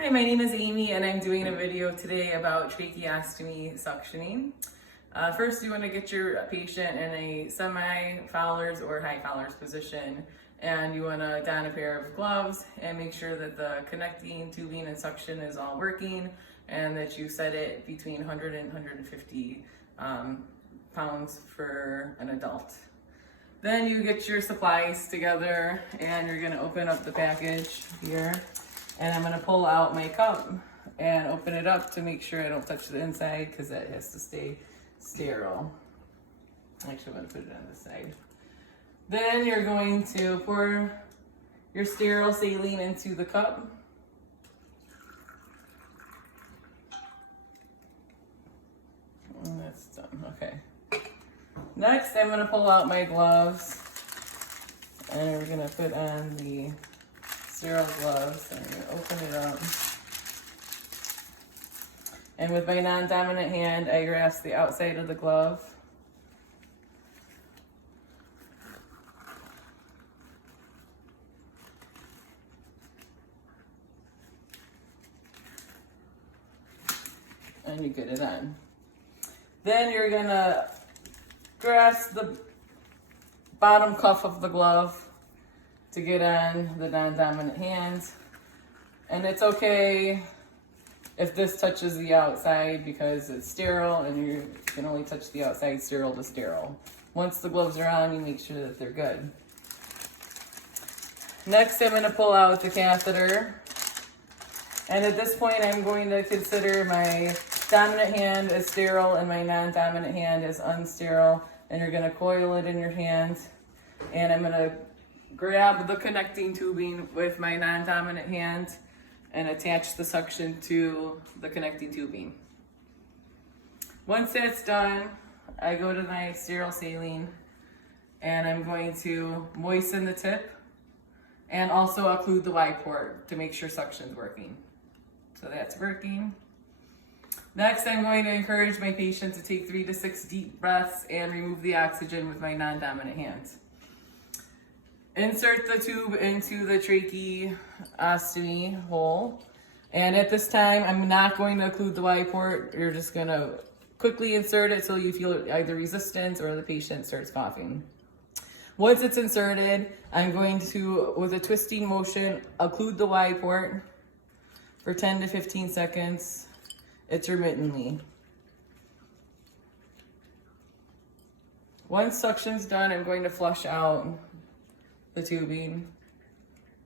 Hi, my name is Amy and I'm doing a video today about tracheostomy suctioning. First, you want to get your patient in a semi-Fowler's or high Fowler's position, and you want to don a pair of gloves and make sure that the connecting tubing and suction is all working and that you set it between 100 and 150 pounds for an adult. Then you get your supplies together and you're going to open up the package here. And I'm going to pull out my cup and open it up to make sure I don't touch the inside because that has to stay sterile. Actually, I'm going to put it on this side. Then you're going to pour your sterile saline into the cup. And that's done. Okay. Next, I'm going to pull out my gloves. And we're going to put on the sterile gloves, and I'm going to open it up. And with my non-dominant hand, I grasp the outside of the glove. And you get it on. Then you're going to grasp the bottom cuff of the glove to get on the non-dominant hand. And it's okay if this touches the outside because it's sterile and you can only touch the outside sterile to sterile. Once the gloves are on, you make sure that they're good. Next, I'm going to pull out the catheter. And at this point, I'm going to consider my dominant hand as sterile and my non-dominant hand as unsterile. And you're going to coil it in your hand. And I'm going to grab the connecting tubing with my non-dominant hand and attach the suction to the connecting tubing. Once that's done, I go to my sterile saline and I'm going to moisten the tip and also occlude the Y port to make sure suction's working. So that's working. Next, I'm going to encourage my patient to take 3 to 6 deep breaths and remove the oxygen with my non-dominant hand. Insert the tube into the tracheostomy hole. And at this time, I'm not going to occlude the Y port. You're just going to quickly insert it till you feel either resistance or the patient starts coughing. Once it's inserted, I'm going to, with a twisting motion, occlude the Y port for 10 to 15 seconds intermittently. Once suction's done, I'm going to flush out the tubing,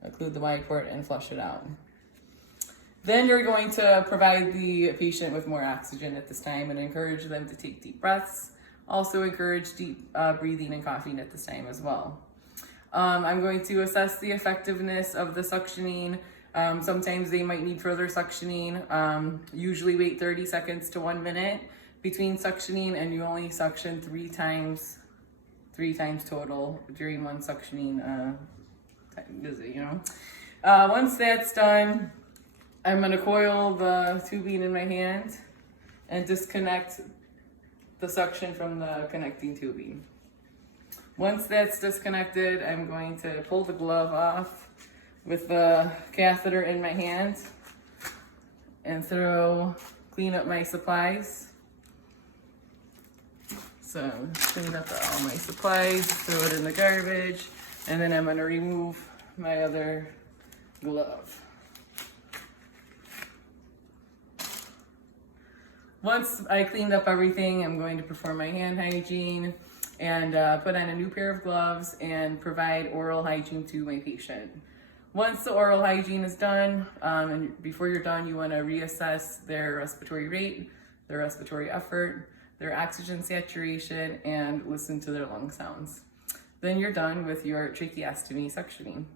occlude the Y port, and flush it out. Then you're going to provide the patient with more oxygen at this time and encourage them to take deep breaths. Also encourage deep breathing and coughing at this time as well. I'm going to assess the effectiveness of the suctioning. Sometimes they might need further suctioning. Usually wait 30 seconds to 1 minute between suctioning, and you only suction 3 times total during one suctioning visit, Once that's done, I'm going to coil the tubing in my hand and disconnect the suction from the connecting tubing. Once that's disconnected, I'm going to pull the glove off with the catheter in my hand and clean up my supplies. So clean up all my supplies, throw it in the garbage, and then I'm going to remove my other glove. Once I cleaned up everything, I'm going to perform my hand hygiene and put on a new pair of gloves and provide oral hygiene to my patient. Once the oral hygiene is done, and before you're done, you want to reassess their respiratory rate, their respiratory effort, their oxygen saturation, and listen to their lung sounds. Then you're done with your tracheostomy suctioning.